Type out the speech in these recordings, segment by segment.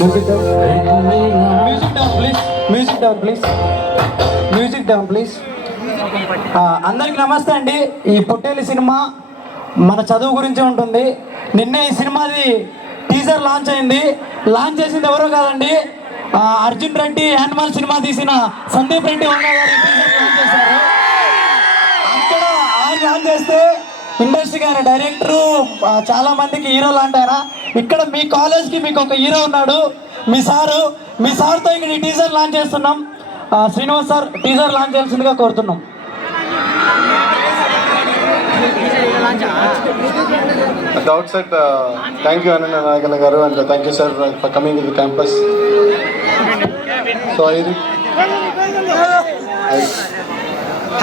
Music down please. Music down please. Music down please. అందరికి నమస్తే అండి. ఈ పొట్టేలి సినిమా మన చదువు గురించి ఉంటుంది. నిన్నే ఈ సినిమాది టీజర్ లాంచ్ అయింది. లాంచ్ చేసింది ఎవరో కాదండి, అర్జున్ రెడ్డి యానిమల్ సినిమా తీసిన సందీప్ రెడ్డి ఉన్న గారు టీజర్ లాంచ్ చేశారు. అక్కడ ఆయన లాంచ్ చేస్తే ఇండస్ట్రీ గారి డైరెక్టరు చాలా మందికి హీరో లాంటారా. ఇక్కడ మీ కాలేజ్కి మీకు ఒక హీరో ఉన్నాడు, మీ సార్తో ఇక్కడ ఈ టీజర్ లాంచ్ చేస్తున్నాం. శ్రీనివాస్ సార్ టీజర్ లాంచ్ చేయాల్సిందిగా కోరుతున్నాం. At the outset, thank you Anand Nagala garu, and thank you sir for coming to the campus. So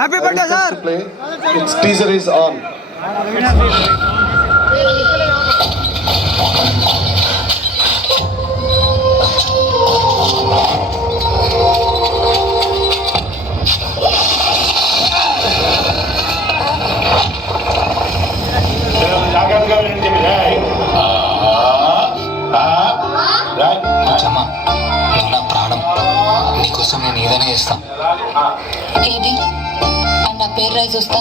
Happy birthday sir. Play. Its teaser is on. అమ్మా, నువ్వు నా ప్రాణం, నీకోసం నేను ఏదైనా చేస్తాను. ఏది అండ్ నా పేరు రాయి చూస్తా.